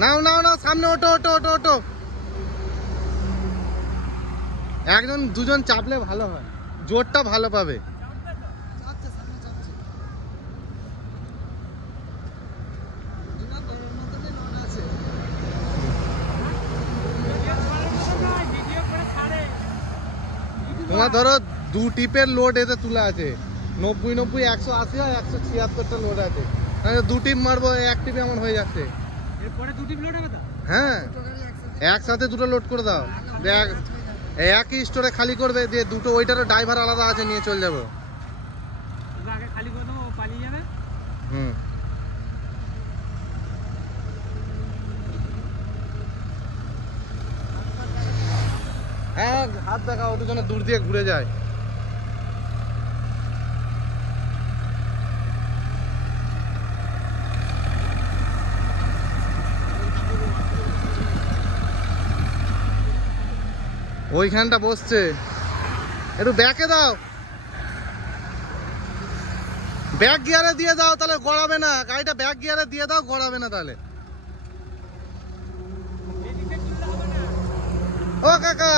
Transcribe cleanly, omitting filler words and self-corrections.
নাও নাও নাও, সামনে ওটো ওটো ওটো ওটো। একজন দুজন চাপলে ভালো হয়, জোরটা ভালো পাবে। তোমার ধরো 2 টিপের লোড এতে তুলে আছে, 90 90 180 আর 176টা লোড আছে। 2 টিপ মারবো, 1 টিপে আমার হয়ে যাচ্ছে। এরপরে 2 টিপ লোড হবে তো? হ্যাঁ, একসাথে 2টো লোড করে দাও। দেখ একই স্টোরে খালি করবে, দিয়ে 2টো ওইটারও ড্রাইভার আলাদা আছে, নিয়ে চলে যাবো। আগে খালি করে দেবো, পালিয়ে যাবে। হুম, হ্যাঁ হাত দেখা, ওদের জন্য দূর দিয়ে ঘুরে যায়। ওইখানটা বসছে, একটু ব্যাকে দাও, ব্যাক গিয়ারে দিয়ে দাও, তাহলে গড়াবে না গাড়িটা। ব্যাক গিয়ারে দিয়ে দাও, গড়াবে না তাহলে। ও কাকা,